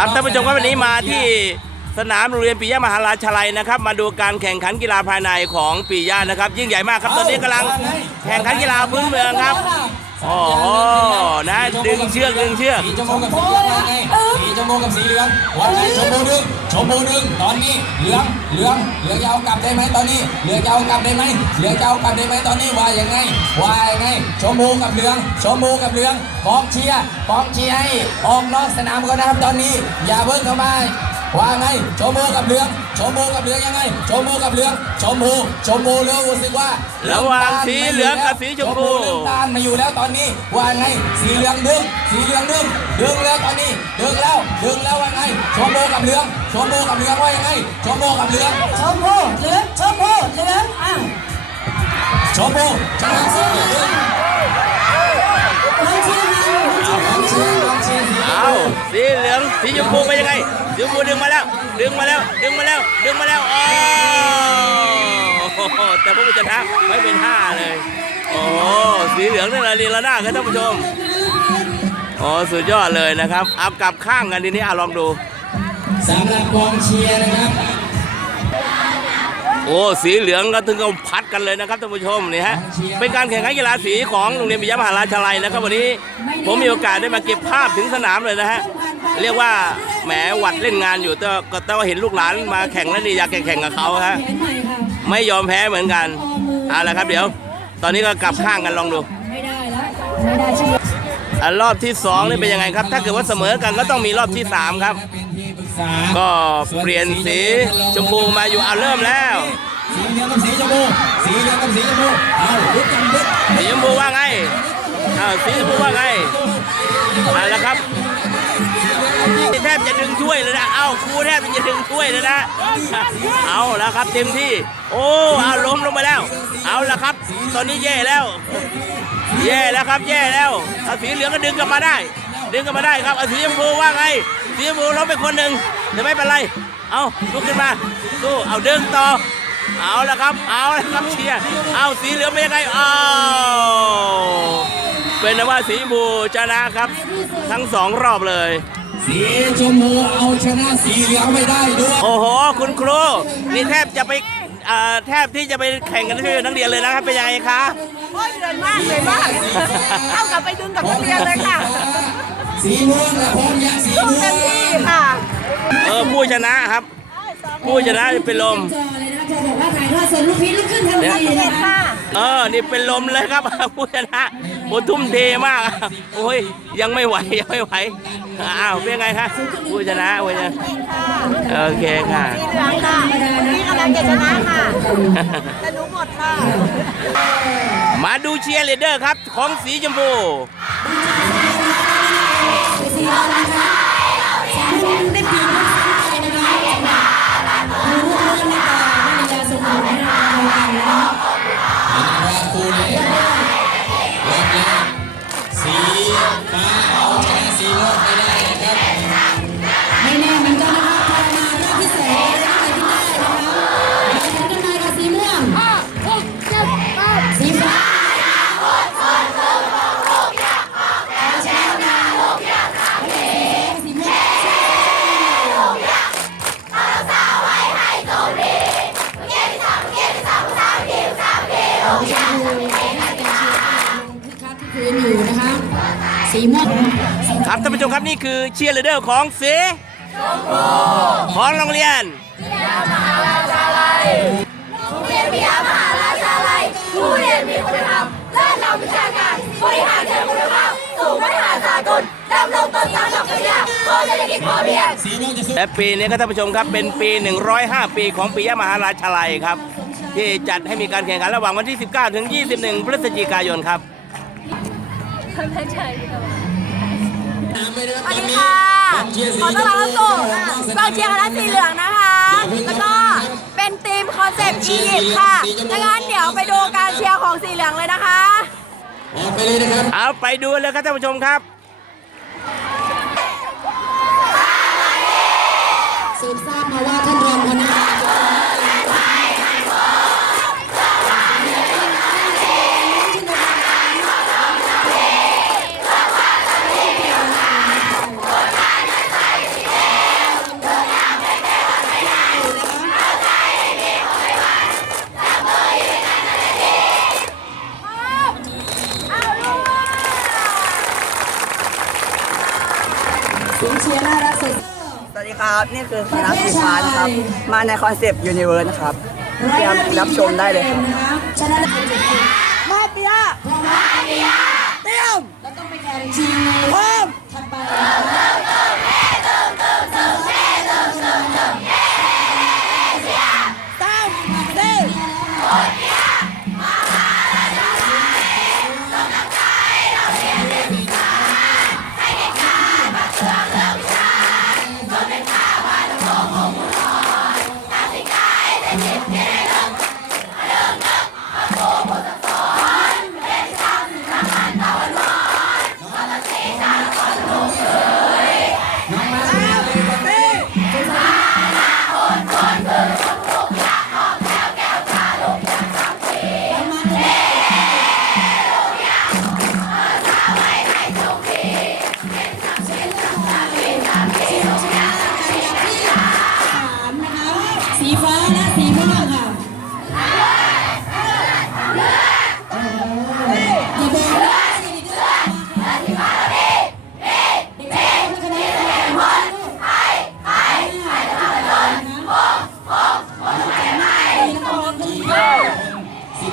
ครับท่านผู้ชมครับวันนี้มาที่สนามโรงเรียนปิยะมหาราชาลัยนะครับ มาดูการแข่งขันกีฬาภายในของปิยะนะครับ ยิ่งใหญ่มากครับตอนนี้กำลังแข่งขันกีฬาพื้นเมืองครับ โอ้โหนะดึงเชือกดึงเชือกสีชมพูกับสีเหลืองว่าไงสีชมพูกับสีเหลืองว่าไงชมพูดึงชมพูดึงตอนนี้เหลืองเหลืองเหลืองจะเอากลับได้ไหมตอนนี้เหลืองจะเอากลับได้ไหมเหลืองจะเอากลับได้ไหมตอนนี้ว่ายังไงว่ายังไงชมพูกับเหลืองชมพูกับเหลืองกองเชียร์กองเชียร์ให้ออกนอกสนามก่อนนะครับตอนนี้ อย่าเพิ่งเข้ามา ว่าไงชมพูกับเหลืองชมพูกับเหลืองยังไงชมพูกับเหลืองชมพูชมพูเหลืองรู้สึกว่าระหว่างสีเหลืองกับสีชมพูเริ่มต้านมาอยู่แล้วตอนนี้ว่าไงสีเหลืองดึงสีเหลืองดึงดึงแล้วตอนนี้ดึงแล้วดึงแล้วว่าไงชมพูกับเหลืองชมพูกับเหลืองว่ายังไงชมพูกับเหลืองชมพูเหลืองชมพูเหลืองอะชมพูชนะสีเหลือง องชียร์มาเชียร์กองชียร์สีเหลือาองสีเหลืองสีชมพูไปยังไงสีชมพูดึงมาแล้ว ดึงมาแล้ว ดึงมาแล้ว ดึงมาแล้วอ๋อแต่ผู้ชนจะไม่เป็นห้าเลย โอ้สีเหลืองนี่ละลีละหน้าครับท่านผู้ชมโอ้สุดยอดเลยนะครับเอากลับข้างกันทีนี้เอาลองดูสำหรับกองเชียร์นะครับ โอ้สีเหลืองก็ถึงกับพัดกันเลยนะครับท่านผู้ชมนี่ฮะเป็นการแข่งขันกีฬาสีของโรงเรียนปิยมหาราชาลัยนะครับวันนี้ผมมีโอกาสได้มาเก็บภาพถึงสนามเลยนะฮะเรียกว่าแหมหวัดเล่นงานอยู่แต่ก็แต่ว่าเห็นลูกหลานมาแข่งแล้วนี่อยากแข่งกับเขาฮะแขนใหม่ค่ะไม่ยอมแพ้เหมือนกันเอาละครับเดี๋ยว ตอนนี้ก็กลับข้างกันลองดูไม่ได้แล้วไม่ได้เชียร์อะรอบที่สองนี่เป็นยังไงครับ ถ้าเกิดว่าเสมอกันก็ต้องมีรอบที่สามครับเป็นที่ปรึ กษาก็เปลี่ยนสีชมพูมาอยู่เอาเริ่มแล้ว สีเหลืองกับสีชมพูสีเหลืองกับสีชมพูเอาลุกกันลุกสีชมพูว่าไงอ้าวสีชมพูว่าไงเอาละครับแทบจะดึงช่วยเลยนะ เอ้าครูแทบจะดึงช่วยเลยนะ เอาแล้วครับเต็มที่ โอ้เอาล้มลงไปแล้ว เอาละครับ ตอนนี้แย่แล้ว แย่แล้วครับ แย่แล้วเอาสีเหลืองก็ดึงกลับมาได้ ดึงกลับมาได้ครับเอาสีชมพูว่าไงสีชมพูล้มไปคนหนึ่งแต่ไม่เป็นไร เอาลุกขึ้นมาสู้เอาดึงต่อ เอาละครับ เอาละครับเชียร์เอาสีเหลืองเป็นยังไงอ้าวเป็นนะว่าสีชมพูชนะครับ ทั้งสองรอบเลยสีชมพูเอาชนะสีเหลืองไม่ได้ด้วยโอ้โห คุณครูนี่แทบจะไปเอ่อแทบที่จะไปแข่งกันที่นักเรียนเลยนะครับเป็นยังไงคะโอ้ยเหนื่อยมากเหนื่อยมากเท่ากับไปดึงกับนักเรียนเลยค่ะ สีม่วงและพงยาสีสู้ม่วเต็มงที่ค่ะเออผู้ชนะครับ ผู้ชนะเป็นลม จอเลยนะจะบอกว่าถ่ายทอดสดลูกพีชลูกขึ้นทันทีเลยนะคะเออ นี่เป็นลมเลยครับ ผู้ชนะโอ้ทุ่มเทมากโอ้ยยังไม่ไหวยังไม่ไหวอ้าวเป็นไงคะผู้ชนะผู้ชนะโอเคค่ะ สีเหลืองค่ะนี่กำลังจะชนะค่ะแต่หนูหมดค่ะ มาดูเชียร์ลีดเดอร์ครับ ของสีชมพู สีเห ครับท่านผู้ชมครับนี่คือเชียร์ลีดเดอร์ของสีของโรงเรียนผู้เรียนมีคุณธรรมเลิศเราวิชาการบริหารเชิงคุณภาพสู่มาตรฐานสากลดำรงตนตามหลักปรัชญาโคเศรษฐกิจพอเพียงสีม่วงจะสู้และปีนี้ครับท่านผู้ชมครับเป็นปี 105 ปีของปิยมหาราชาลัยครับ ที่จัดให้มีการแข่งขันระหว่างวันที่ 19 ถึง 21 พฤศจิกายนครับ สวัสดีค่ะ ขอต้อนรับเข้าสู่กองเชียร์คณะสีเหลืองนะคะ แล้วก็เป็นทีมคอนเซปต์อียิปต์ค่ะดังนั้นเดี๋ยวไปดูการเชียร์ของสีเหลืองเลยนะคะ ออกไปเลยนะครับ เอาไปดูเลยครับท่านผู้ชมครับสืบ ครับ นี่คือคณะสีฟ้านะครับ มาในคอนเซปต์ยูนิเวิร์สนะครับเตรียมรับชมได้เลยครับนะครับชนะได้เจ็ดสิบมาเปียเตรียมแล้วต้องไปแข่งชิง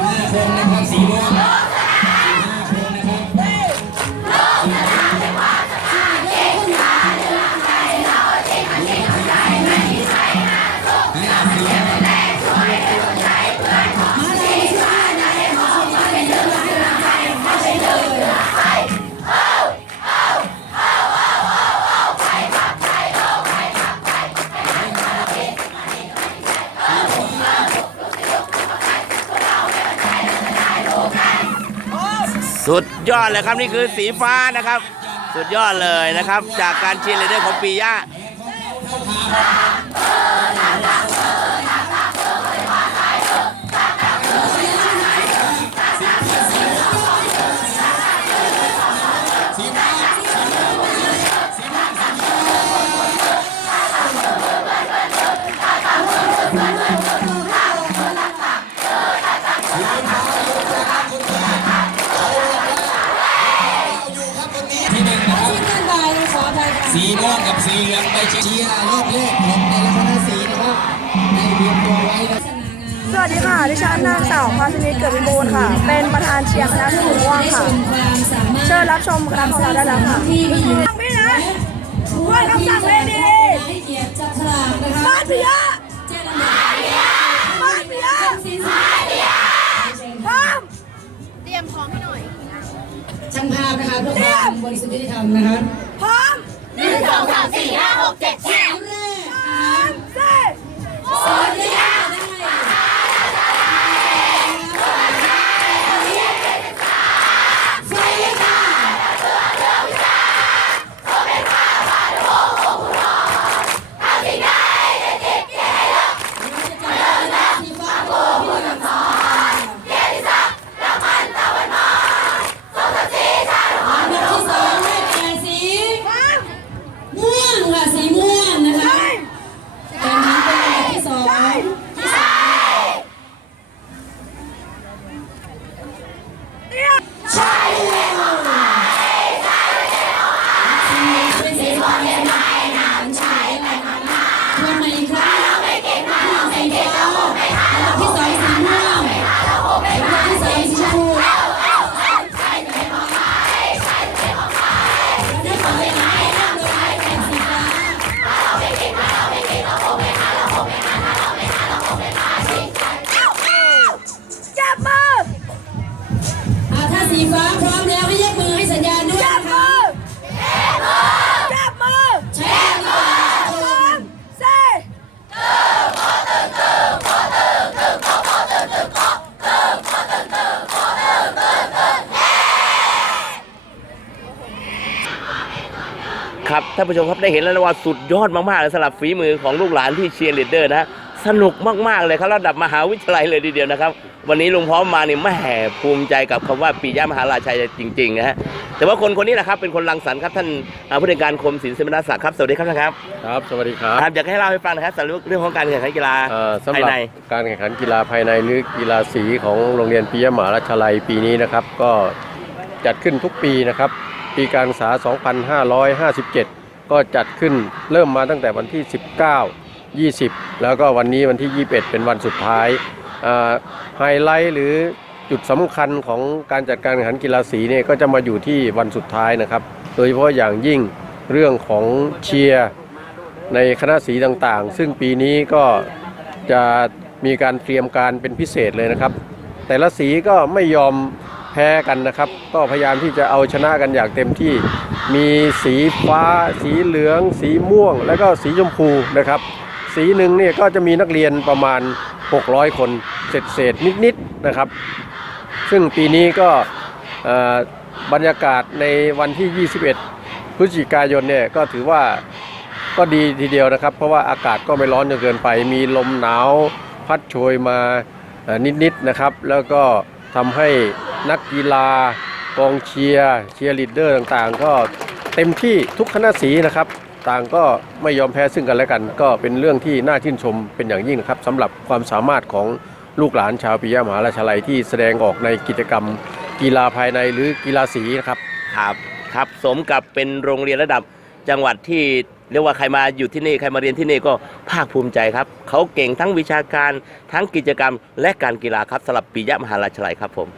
Mười sáu năm. ยอดเลยครับนี่คือสีฟ้านะครับ สุดยอดเลยนะครับ จากการเชียร์ลีดเดอร์ของปียะ สีม่วงกับสีเหลืองไปเชียร์รอบแรกของแต่ละคณะสีนะครับได้เตรียมตัวไว้นะสวัสดีค่ะ ดิฉันนางสาวพาสนิทเกิดวิบูลย์ค่ะ เป็นประธานเชียร์คณะสีม่วงค่ะความสามารถเชิญรับชมคณะของเราได้แล้วค่ะที่มีอยู่พี่นะด้วยคำสั่งเลยดีให้เกียรติจับฉลากนะคะบ้านพี่ยะเจนมาบ้านพี่ยะสีสพร้อมช่างภาพนะคะเพื่อความบริสุทธิ์ยุติธรรมนะคะพร้อม สองสามสี่สีแท่านผู้ชมครับได้เห็นแล้วนะว่าสุดยอดมากๆเลยสำหรับฝีมือของลูกหลานที่เชียร์ลีดเดอร์นะฮะสนุกมากๆเลยครับระดับมหาวิทยาลัยเลยทีเดียวนะครับ วันนี้ลุงพร้อมมาเนี่ยแม่ภูมิใจกับคำว่าปียะมหาราชัยจริงๆนะฮะแต่ว่าคนคนนี้แหละครับเป็นคนรังสรรค์ครับท่านอ่าผู้ในวยการคมศิลป์สมณศักดิ์ครับสวัสดีครับท่านครับครับสวัสดีครับครับอยากให้เล่าให้ฟังนะครับสำหรับเรื่องของการแข่งขันกีฬาเอ่อสำภายหรับในการแข่งขันกีฬาภายในหรือกีฬาสีของโรงเรียนปิยมหาราชลัยปีนี้นะครับ ก็จัดขึ้นทุกปีนะครับ ปีการศึกษา 2557 ก็จัดขึ้นเริ่มมาตั้งแต่วันที่ 19 20 แล้วก็วันนี้วันที่ 21 เป็นวันสุดท้ายไฮไลท์หรือจุดสำคัญของการจัดการแข่งขันกีฬาสีเนี่ยก็จะมาอยู่ที่วันสุดท้ายนะครับ โดยเฉพาะอย่างยิ่งเรื่องของเชียร์ในคณะสีต่างๆ ซึ่งปีนี้ก็จะมีการเตรียมการเป็นพิเศษเลยนะครับ แต่ละสีก็ไม่ยอม แพ้กันนะครับ ก็พยายามที่จะเอาชนะกันอย่างเต็มที่ มีสีฟ้า สีเหลือง สีม่วง แล้วก็สีชมพูนะครับ สีหนึ่งเนี่ยก็จะมีนักเรียนประมาณ 600 คนเศษเศษนิดๆนะครับ ซึ่งปีนี้ก็บรรยากาศในวันที่ 21 พฤศจิกายนเนี่ยก็ถือว่าก็ดีทีเดียวนะครับ เพราะว่าอากาศก็ไม่ร้อนจนเกินไป มีลมหนาวพัดโชยมานิดๆนะครับ แล้วก็ทำให้ นักกีฬากองเชียร์เชียร์ลีดเดอร์ต่างๆ ก็เต็มที่ทุกคณะสีนะครับ ต่างก็ไม่ยอมแพ้ซึ่งกันและกัน ก็เป็นเรื่องที่น่าชื่นชมเป็นอย่างยิ่งนะครับสำหรับความสามารถของลูกหลานชาวปิยมหาราชาลัยที่แสดงออกในกิจกรรม กีฬาภายในหรือกีฬาสีนะครับครับครับสมกับเป็นโรงเรียนระดับจังหวัดที่เรียกว่าใครมาอยู่ที่นี่ใครมาเรียนที่นี่ก็ภาคภูมิใจครับเขาเก่งทั้งวิชาการทั้งกิจกรรม และการกีฬาครับสำหรับปิยะมหาราชลัยครับผม